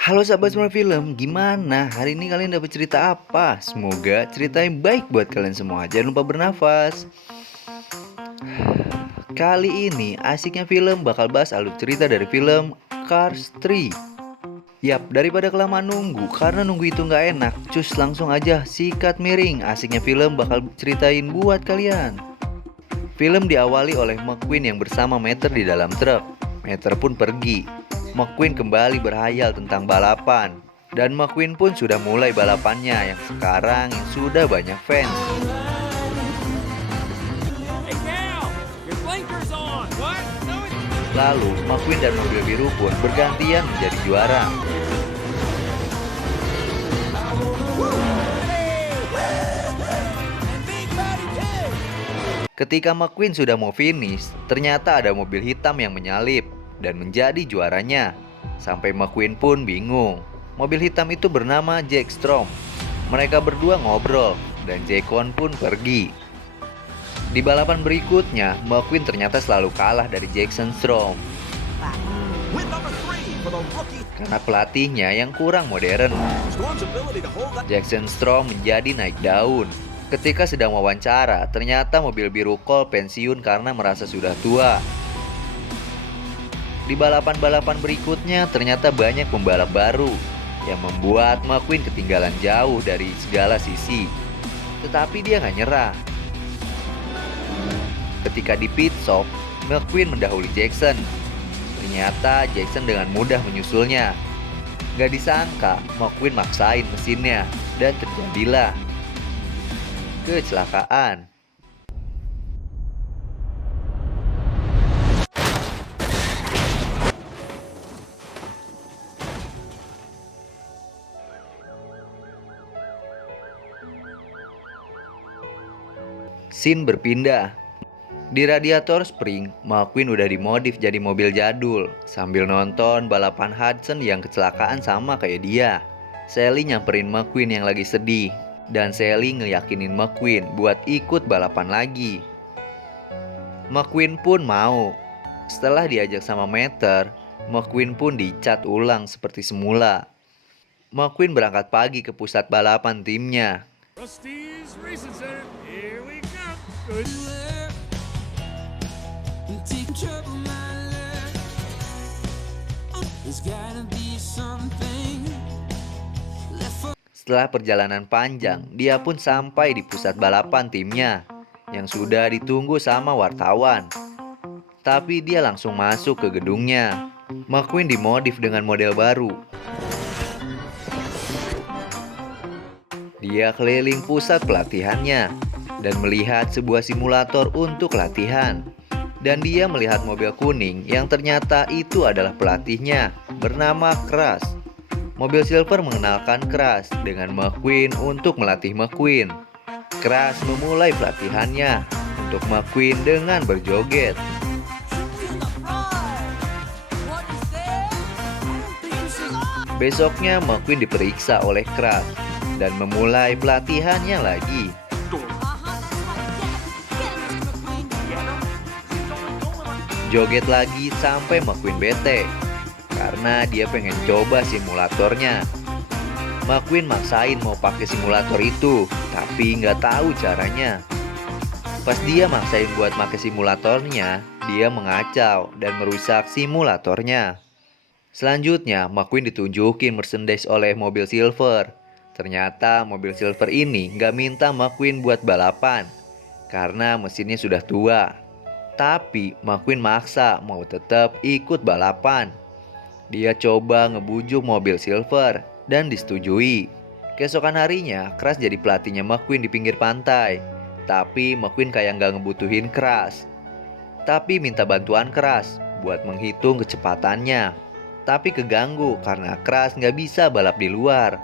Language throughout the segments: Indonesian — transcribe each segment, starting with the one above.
Halo sahabat semua film, gimana? Hari ini kalian dapat cerita apa? Semoga cerita yang baik buat kalian semua. Jangan lupa bernafas. Kali ini asiknya film bakal bahas alur cerita dari film Cars 3. Yap, daripada kelamaan nunggu, karena nunggu itu nggak enak, cus langsung aja sikat miring. Asiknya film bakal ceritain buat kalian. Film diawali oleh McQueen yang bersama Meter di dalam truk. Meter pun pergi. McQueen kembali berhayal tentang balapan. Dan McQueen pun sudah mulai balapannya yang sekarang sudah banyak fans. Lalu McQueen dan mobil biru pun bergantian menjadi juara. Ketika McQueen sudah mau finish, ternyata ada mobil hitam yang menyalip dan menjadi juaranya. Sampai McQueen pun bingung. Mobil hitam itu bernama Jack Strom. Mereka berdua ngobrol dan Jackon pun pergi. Di balapan berikutnya, McQueen ternyata selalu kalah dari Jackson Strom karena pelatihnya yang kurang modern. Jackson Strom menjadi naik daun. Ketika sedang wawancara, ternyata mobil biru Cole pensiun karena merasa sudah tua. Di balapan-balapan berikutnya, ternyata banyak pembalap baru yang membuat McQueen ketinggalan jauh dari segala sisi. Tetapi dia nggak nyerah. Ketika di pit stop, McQueen mendahului Jackson. Ternyata Jackson dengan mudah menyusulnya. Gak disangka, McQueen maksain mesinnya dan terjadilah kecelakaan. Scene berpindah. Di Radiator Spring, McQueen udah dimodif jadi mobil jadul sambil nonton balapan Hudson yang kecelakaan sama kayak dia. Sally nyamperin McQueen yang lagi sedih dan Sally ngeyakinin McQueen buat ikut balapan lagi. McQueen pun mau. Setelah diajak sama Meter, McQueen pun dicat ulang seperti semula. McQueen berangkat pagi ke pusat balapan timnya. Rusty's Racing Center, here we go. Setelah perjalanan panjang, dia pun sampai di pusat balapan timnya yang sudah ditunggu sama wartawan. Tapi dia langsung masuk ke gedungnya. McQueen dimodif dengan model baru. Dia keliling pusat pelatihannya dan melihat sebuah simulator untuk latihan. Dan dia melihat mobil kuning yang ternyata itu adalah pelatihnya bernama Crash. Mobil silver mengenalkan Crash dengan McQueen untuk melatih McQueen. Crash memulai pelatihannya untuk McQueen dengan berjoget. Besoknya McQueen diperiksa oleh Crash dan memulai pelatihannya lagi. Joget lagi sampai McQueen bete karena dia pengen coba simulatornya. McQueen maksain mau pakai simulator itu, tapi nggak tahu caranya. Pas dia maksain buat pakai simulatornya, dia mengacau dan merusak simulatornya. Selanjutnya, McQueen ditunjukin merchandise oleh mobil silver. Ternyata mobil silver ini nggak minta McQueen buat balapan karena mesinnya sudah tua. Tapi McQueen maksa mau tetap ikut balapan. Dia coba ngebujuk mobil silver dan disetujui. Keesokan harinya, Crash jadi pelatihnya McQueen di pinggir pantai. Tapi McQueen kayak nggak ngebutuhin Crash. Tapi minta bantuan Crash buat menghitung kecepatannya. Tapi keganggu karena Crash nggak bisa balap di luar.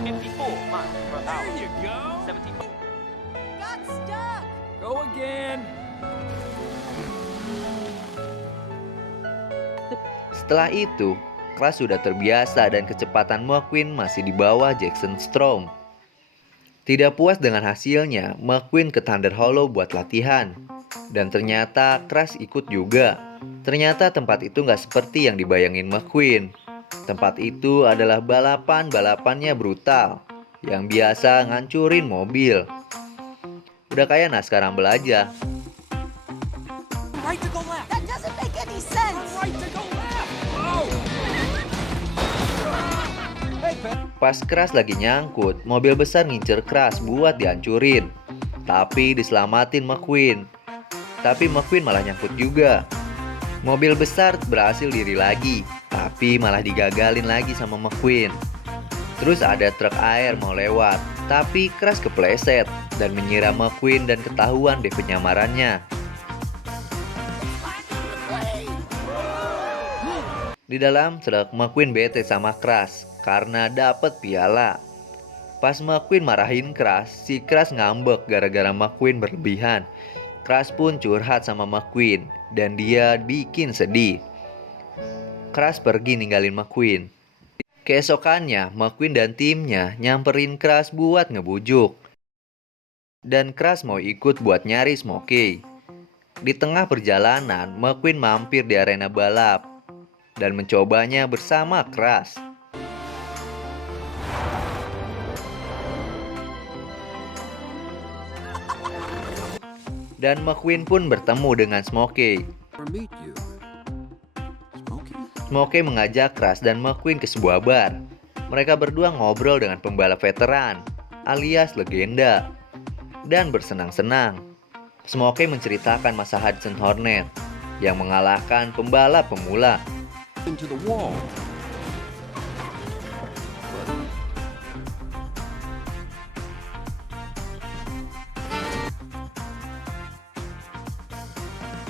54 miles per There hour. you go. 74. Got stuck! Go again. Setelah itu, Crash sudah terbiasa dan kecepatan McQueen masih di bawah Jackson Strom. Tidak puas dengan hasilnya, McQueen ke Thunder Hollow buat latihan. Dan ternyata Crash ikut juga. Ternyata tempat itu nggak seperti yang dibayangin McQueen. Tempat itu adalah balapannya brutal, yang biasa ngancurin mobil. Udah kayak naskah Rumble aja. Right to go left. That doesn't make any sense. Right to go left. Oh. Hey, Pep. Pas Crash lagi nyangkut, mobil besar ngincer Crash buat dihancurin. Tapi diselamatin McQueen. Tapi McQueen malah nyangkut juga. Mobil besar berhasil diri lagi, tapi malah digagalin lagi sama McQueen. Terus ada truk air mau lewat, tapi Crash kepleset dan menyiram McQueen dan ketahuan deh penyamarannya. Di dalam truk, McQueen bete sama Crash karena dapet piala. Pas McQueen marahin Crash, si Crash ngambek gara-gara McQueen berlebihan. Crash pun curhat sama McQueen dan dia bikin sedih. Crash pergi ninggalin McQueen. Keesokannya, McQueen dan timnya nyamperin Crash buat ngebujuk. Dan Crash mau ikut buat nyari Smokey. Di tengah perjalanan, McQueen mampir di arena balap dan mencobanya bersama Crash. Dan McQueen pun bertemu dengan Smokey. Meet you. Smokey. Smokey mengajak Crash dan McQueen ke sebuah bar. Mereka berdua ngobrol dengan pembalap veteran, alias legenda, dan bersenang-senang. Smokey menceritakan masa Hudson Hornet yang mengalahkan pembalap pemula. Into the wall.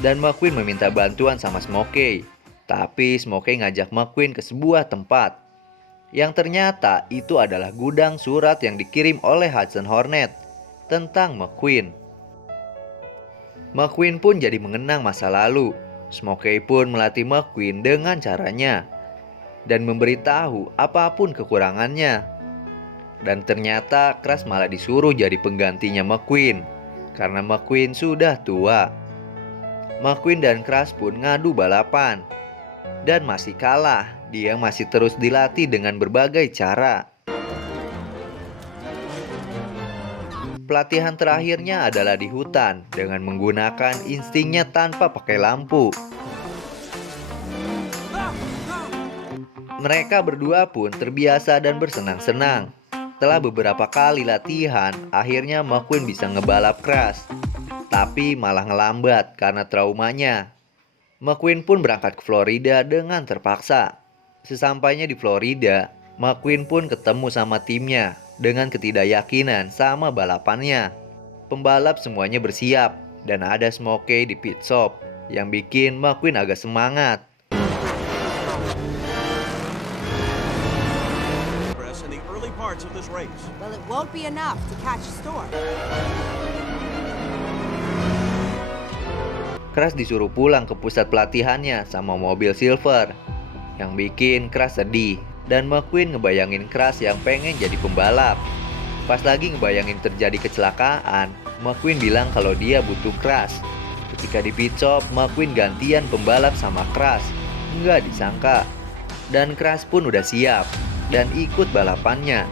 Dan McQueen meminta bantuan sama Smokey. Tapi Smokey ngajak McQueen ke sebuah tempat yang ternyata itu adalah gudang surat yang dikirim oleh Hudson Hornet tentang McQueen. McQueen pun jadi mengenang masa lalu. Smokey pun melatih McQueen dengan caranya dan memberitahu apapun kekurangannya. Dan ternyata Crash malah disuruh jadi penggantinya McQueen karena McQueen sudah tua. McQueen dan Crash pun ngadu balapan dan masih kalah. Dia masih terus dilatih dengan berbagai cara. Pelatihan terakhirnya adalah di hutan dengan menggunakan instingnya tanpa pakai lampu. Mereka berdua pun terbiasa dan bersenang-senang. Setelah beberapa kali latihan, akhirnya McQueen bisa ngebalap Crash. Tapi malah ngelambat karena traumanya. McQueen pun berangkat ke Florida dengan terpaksa. Sesampainya di Florida, McQueen pun ketemu sama timnya dengan ketidakyakinan sama balapannya. Pembalap semuanya bersiap dan ada Smokey di pit stop yang bikin McQueen agak semangat. In the early parts of this race. Well, it won't be enough to catch Storm. Crash disuruh pulang ke pusat pelatihannya sama mobil Silver yang bikin Crash sedih. Dan McQueen ngebayangin Crash yang pengen jadi pembalap. Pas lagi ngebayangin terjadi kecelakaan, McQueen bilang kalau dia butuh Crash. Ketika di pit stop, McQueen gantian pembalap sama Crash. Nggak disangka. Dan Crash pun udah siap dan ikut balapannya.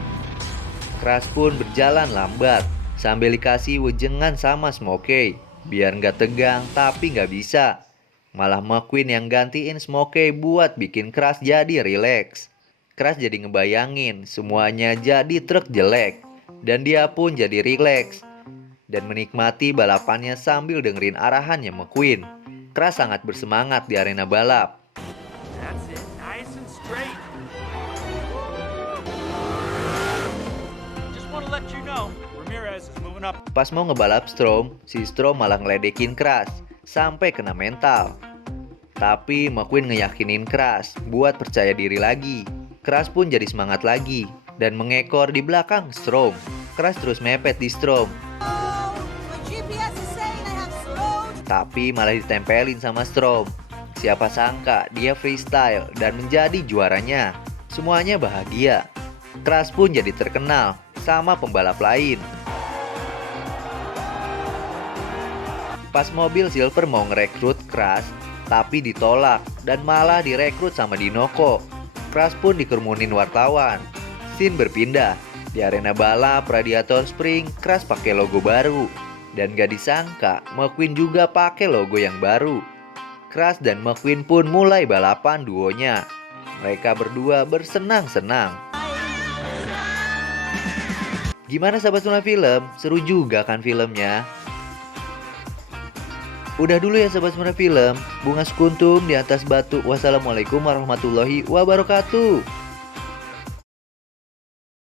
Crash pun berjalan lambat sambil dikasih wejengan sama Smokey biar nggak tegang, tapi nggak bisa. Malah McQueen yang gantiin Smokey buat bikin Crash jadi rileks. Crash jadi ngebayangin semuanya jadi truk jelek, dan dia pun jadi rileks dan menikmati balapannya sambil dengerin arahannya McQueen. Crash sangat bersemangat di arena balap. That's it. Nice and straight. Just want to let you know, Ramirez is moving up. Pas mau ngebalap Strom, si Strom malah ngeledekin Crash sampai kena mental. Tapi McQueen ngeyakinin Crash buat percaya diri lagi. Crash pun jadi semangat lagi dan mengekor di belakang Strom. Crash terus mepet di Strom, Oh, my GPS is saying I have slowed. tapi malah ditempelin sama Strom. Siapa sangka dia freestyle dan menjadi juaranya. Semuanya bahagia. Crash pun jadi terkenal sama pembalap lain. Pas mobil Silver mau ngerekrut Crash, tapi ditolak dan malah direkrut sama Dinoko. Crash pun dikerumunin wartawan. Scene berpindah. Di arena balap Radiator Spring, Crash pakai logo baru. Dan gak disangka, McQueen juga pakai logo yang baru. Crash dan McQueen pun mulai balapan duonya. Mereka berdua bersenang-senang. Gimana sahabat Suna Film? Seru juga kan filmnya? Udah dulu ya sahabat Suna Film. Bunga sekuntum di atas batu. Wassalamualaikum warahmatullahi wabarakatuh.